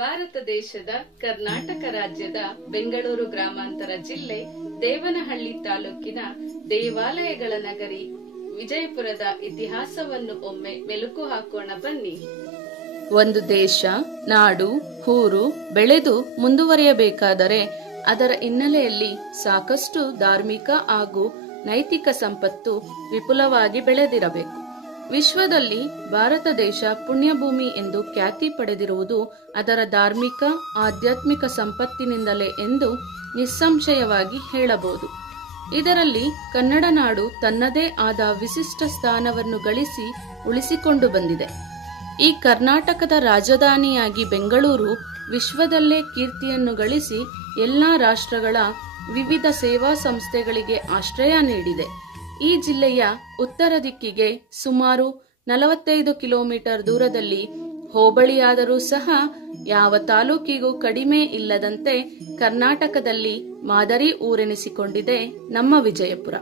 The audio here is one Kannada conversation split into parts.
ಭಾರತ ದೇಶದ ಕರ್ನಾಟಕ ರಾಜ್ಯದ ಬೆಂಗಳೂರು ಗ್ರಾಮಾಂತರ ಜಿಲ್ಲೆ ದೇವನಹಳ್ಳಿ ತಾಲೂಕಿನ ದೇವಾಲಯಗಳ ನಗರಿ ವಿಜಯಪುರದ ಇತಿಹಾಸವನ್ನು ಒಮ್ಮೆ ಮೆಲುಕು ಹಾಕೋಣ ಬನ್ನಿ. ಒಂದು ದೇಶ, ನಾಡು, ಊರು ಬೆಳೆದು ಮುಂದುವರಿಯಬೇಕಾದರೆ ಅದರ ಹಿನ್ನೆಲೆಯಲ್ಲಿ ಸಾಕಷ್ಟು ಧಾರ್ಮಿಕ ಹಾಗೂ ನೈತಿಕ ಸಂಪತ್ತು ವಿಪುಲವಾಗಿ ಬೆಳೆದಿರಬೇಕು. ವಿಶ್ವದಲ್ಲಿ ಭಾರತ ದೇಶ ಪುಣ್ಯಭೂಮಿ ಎಂದು ಖ್ಯಾತಿ ಪಡೆದಿರುವುದು ಅದರ ಧಾರ್ಮಿಕ ಆಧ್ಯಾತ್ಮಿಕ ಸಂಪತ್ತಿನಿಂದಲೇ ಎಂದು ನಿಸ್ಸಂಶಯವಾಗಿ ಹೇಳಬಹುದು. ಇದರಲ್ಲಿ ಕನ್ನಡ ನಾಡು ತನ್ನದೇ ಆದ ವಿಶಿಷ್ಟ ಸ್ಥಾನವನ್ನು ಗಳಿಸಿ ಉಳಿಸಿಕೊಂಡು ಬಂದಿದೆ. ಈ ಕರ್ನಾಟಕದ ರಾಜಧಾನಿಯಾಗಿ ಬೆಂಗಳೂರು ವಿಶ್ವದಲ್ಲೇ ಕೀರ್ತಿಯನ್ನು ಗಳಿಸಿ ಎಲ್ಲಾ ರಾಷ್ಟ್ರಗಳ ವಿವಿಧ ಸೇವಾ ಸಂಸ್ಥೆಗಳಿಗೆ ಆಶ್ರಯ ನೀಡಿದೆ. ಈ ಜಿಲ್ಲೆಯ ಉತ್ತರ ದಿಕ್ಕಿಗೆ ಸುಮಾರು 45 ಕಿಲೋಮೀಟರ್ ದೂರದಲ್ಲಿ ಹೋಬಳಿಯಾದರೂ ಸಹ ಯಾವ ತಾಲೂಕಿಗೂ ಕಡಿಮೆ ಇಲ್ಲದಂತೆ ಕರ್ನಾಟಕದಲ್ಲಿ ಮಾದರಿ ಊರೆನಿಸಿಕೊಂಡಿದೆ ನಮ್ಮ ವಿಜಯಪುರ.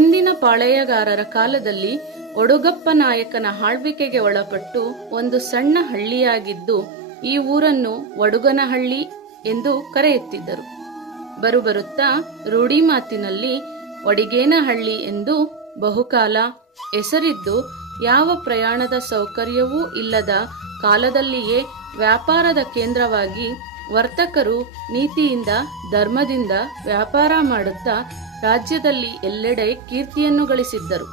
ಇಂದಿನ ಪಾಳೆಯಗಾರರ ಕಾಲದಲ್ಲಿ ಒಡುಗಪ್ಪ ನಾಯಕನ ಆಳ್ವಿಕೆಗೆ ಒಳಪಟ್ಟು ಒಂದು ಸಣ್ಣ ಹಳ್ಳಿಯಾಗಿದ್ದು ಈ ಊರನ್ನು ಒಡುಗನಹಳ್ಳಿ ಎಂದು ಕರೆಯುತ್ತಿದ್ದರು. ಬರುಬರುತ್ತಾ ರೂಢಿ ಮಾತಿನಲ್ಲಿ ಒಡಿಗೇನಹಳ್ಳಿ ಎಂದು ಬಹುಕಾಲ ಹೆಸರಿದ್ದು ಯಾವ ಪ್ರಯಾಣದ ಸೌಕರ್ಯವೂ ಇಲ್ಲದ ಕಾಲದಲ್ಲಿಯೇ ವ್ಯಾಪಾರದ ಕೇಂದ್ರವಾಗಿ ವರ್ತಕರು ನೀತಿಯಿಂದ ಧರ್ಮದಿಂದ ವ್ಯಾಪಾರ ಮಾಡುತ್ತಾ ರಾಜ್ಯದಲ್ಲಿ ಎಲ್ಲೆಡೆ ಕೀರ್ತಿಯನ್ನು ಗಳಿಸಿದ್ದರು.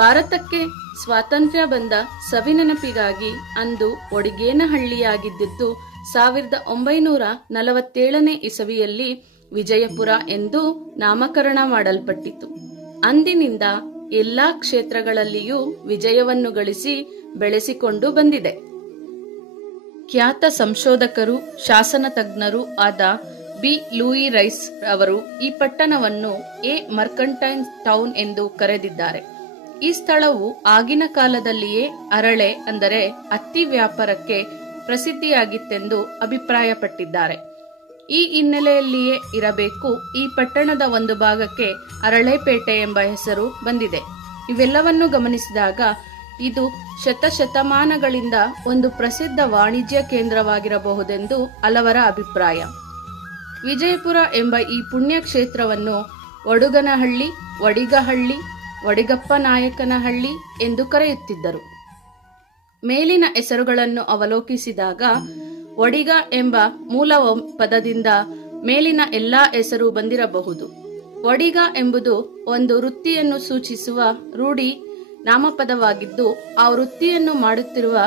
ಭಾರತಕ್ಕೆ ಸ್ವಾತಂತ್ರ್ಯ ಬಂದ ಸವಿನೆನಪಿಗಾಗಿ ಅಂದು ಒಡಿಗೇನಹಳ್ಳಿಯಾಗಿದ್ದು 1947ನೇ ಇಸವಿಯಲ್ಲಿ ವಿಜಯಪುರ ಎಂದು ನಾಮಕರಣ ಮಾಡಲ್ಪಟ್ಟಿತು. ಅಂದಿನಿಂದ ಎಲ್ಲಾ ಕ್ಷೇತ್ರಗಳಲ್ಲಿಯೂ ವಿಜಯವನ್ನು ಗಳಿಸಿ ಬೆಳೆಸಿಕೊಂಡು ಬಂದಿದೆ. ಖ್ಯಾತ ಸಂಶೋಧಕರು ಶಾಸನ ತಜ್ಞರೂ ಆದ ಬಿ. ಲೂಯಿ ರೈಸ್ ಅವರು ಈ ಪಟ್ಟಣವನ್ನು ಎ ಮರ್ಕಂಟೈನ್ ಟೌನ್ ಎಂದು ಕರೆದಿದ್ದಾರೆ. ಈ ಸ್ಥಳವು ಆಗಿನ ಕಾಲದಲ್ಲಿಯೇ ಅರಳೆ ಅಂದರೆ ಹತ್ತಿ ವ್ಯಾಪಾರಕ್ಕೆ ಪ್ರಸಿದ್ಧಿಯಾಗಿತ್ತೆಂದು ಅಭಿಪ್ರಾಯಪಟ್ಟಿದ್ದಾರೆ. ಈ ಹಿನ್ನೆಲೆಯಲ್ಲಿಯೇ ಇರಬೇಕು ಈ ಪಟ್ಟಣದ ಒಂದು ಭಾಗಕ್ಕೆ ಅರಳೆಪೇಟೆ ಎಂಬ ಹೆಸರು ಬಂದಿದೆ. ಇವೆಲ್ಲವನ್ನು ಗಮನಿಸಿದಾಗ ಇದು ಶತಶತಮಾನಗಳಿಂದ ಒಂದು ಪ್ರಸಿದ್ಧ ವಾಣಿಜ್ಯ ಕೇಂದ್ರವಾಗಿರಬಹುದೆಂದು ಹಲವರ ಅಭಿಪ್ರಾಯ. ವಿಜಯಪುರ ಎಂಬ ಈ ಪುಣ್ಯ ಕ್ಷೇತ್ರವನ್ನು ಒಡುಗನಹಳ್ಳಿ, ಒಡಿಗಹಳ್ಳಿ, ಒಡಿಗಪ್ಪ ನಾಯಕನಹಳ್ಳಿ ಎಂದು ಕರೆಯುತ್ತಿದ್ದರು. ಮೇಲಿನ ಹೆಸರುಗಳನ್ನು ಅವಲೋಕಿಸಿದಾಗ ಒಡಿಗ ಎಂಬ ಮೂಲ ಪದದಿಂದ ಮೇಲಿನ ಎಲ್ಲಾ ಹೆಸರು ಬಂದಿರಬಹುದು. ಒಡಿಗ ಎಂಬುದು ಒಂದು ವೃತ್ತಿಯನ್ನು ಸೂಚಿಸುವ ರೂಢಿ ನಾಮಪದವಾಗಿದ್ದು ಆ ವೃತ್ತಿಯನ್ನು ಮಾಡುತ್ತಿರುವ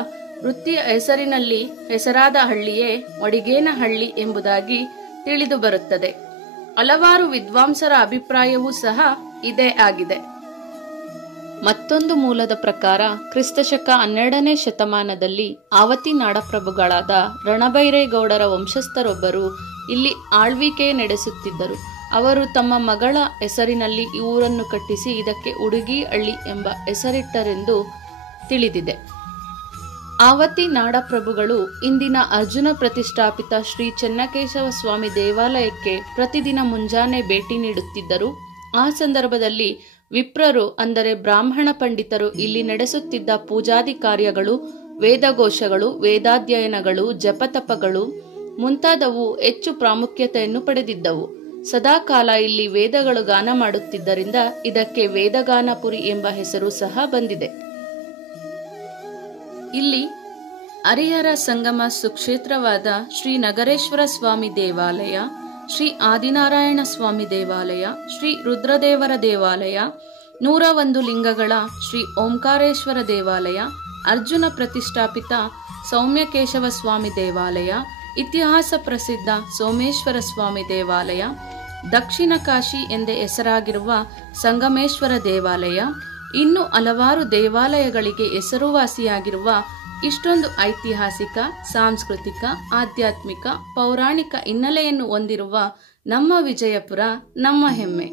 ವೃತ್ತಿಯ ಹೆಸರಿನಲ್ಲಿ ಹೆಸರಾದ ಹಳ್ಳಿಯೇ ಒಡಿಗೇನಹಳ್ಳಿ ಎಂಬುದಾಗಿ ತಿಳಿದು ಬರುತ್ತದೆ. ಹಲವಾರು ವಿದ್ವಾಂಸರ ಅಭಿಪ್ರಾಯವೂ ಸಹ ಇದೇ ಆಗಿದೆ. ಮತ್ತೊಂದು ಮೂಲದ ಪ್ರಕಾರ ಕ್ರಿಸ್ತಶಕ 12ನೇ ಶತಮಾನದಲ್ಲಿ ಆವತಿ ನಾಡಪ್ರಭುಗಳಾದ ರಣಬೈರೇಗೌಡರ ವಂಶಸ್ಥರೊಬ್ಬರು ಇಲ್ಲಿ ಆಳ್ವಿಕೆ ನಡೆಸುತ್ತಿದ್ದರು. ಅವರು ತಮ್ಮ ಮಗಳ ಹೆಸರಿನಲ್ಲಿ ಈ ಊರನ್ನು ಕಟ್ಟಿಸಿ ಇದಕ್ಕೆ ಉಡುಗಿಹಳ್ಳಿ ಎಂಬ ಹೆಸರಿಟ್ಟರೆಂದು ತಿಳಿದಿದೆ. ಆವತಿ ನಾಡಪ್ರಭುಗಳು ಇಂದಿನ ಅರ್ಜುನ ಪ್ರತಿಷ್ಠಾಪಿತ ಶ್ರೀ ಚೆನ್ನಕೇಶವ ಸ್ವಾಮಿ ದೇವಾಲಯಕ್ಕೆ ಪ್ರತಿದಿನ ಮುಂಜಾನೆ ಭೇಟಿ ನೀಡುತ್ತಿದ್ದರು. ಆ ಸಂದರ್ಭದಲ್ಲಿ ವಿಪ್ರರು ಅಂದರೆ ಬ್ರಾಹ್ಮಣ ಪಂಡಿತರು ಇಲ್ಲಿ ನಡೆಸುತ್ತಿದ್ದ ಪೂಜಾದಿ ಕಾರ್ಯಗಳು, ವೇದಘೋಷಗಳು, ವೇದಾಧ್ಯಯನಗಳು, ಜಪತಪಗಳು ಮುಂತಾದವು ಹೆಚ್ಚು ಪ್ರಾಮುಖ್ಯತೆಯನ್ನು ಪಡೆದಿದ್ದವು. ಸದಾಕಾಲ ಇಲ್ಲಿ ವೇದಗಳು ಗಾನ ಮಾಡುತ್ತಿದ್ದರಿಂದ ಇದಕ್ಕೆ ವೇದಗಾನಪುರಿ ಎಂಬ ಹೆಸರು ಸಹ ಬಂದಿದೆ. ಇಲ್ಲಿ ಹರಿಹರ ಸಂಗಮ ಸುಕ್ಷೇತ್ರವಾದ ಶ್ರೀ ನಗರೇಶ್ವರ ಸ್ವಾಮಿ ದೇವಾಲಯ, ಶ್ರೀ ಆದಿನಾರಾಯಣ ಸ್ವಾಮಿ ದೇವಾಲಯ, ಶ್ರೀ ರುದ್ರದೇವರ ದೇವಾಲಯ, 101 ಲಿಂಗಗಳ ಶ್ರೀ ಓಂಕಾರೇಶ್ವರ ದೇವಾಲಯ, ಅರ್ಜುನ ಪ್ರತಿಷ್ಠಾಪಿತ ಸೌಮ್ಯಕೇಶವ ಸ್ವಾಮಿ ದೇವಾಲಯ, ಇತಿಹಾಸ ಪ್ರಸಿದ್ಧ ಸೋಮೇಶ್ವರ ಸ್ವಾಮಿ ದೇವಾಲಯ, ದಕ್ಷಿಣ ಕಾಶಿ ಎಂದೇ ಹೆಸರಾಗಿರುವ ಸಂಗಮೇಶ್ವರ ದೇವಾಲಯ, ಇನ್ನು ಹಲವಾರು ದೇವಾಲಯಗಳಿಗೆ ಹೆಸರುವಾಸಿಯಾಗಿರುವ ಇಷ್ಟೊಂದು ಐತಿಹಾಸಿಕ, ಸಾಂಸ್ಕೃತಿಕ, ಆಧ್ಯಾತ್ಮಿಕ, ಪೌರಾಣಿಕ ಹಿನ್ನೆಲೆಯನ್ನು ಹೊಂದಿರುವ ನಮ್ಮ ವಿಜಯಪುರ ನಮ್ಮ ಹೆಮ್ಮೆ.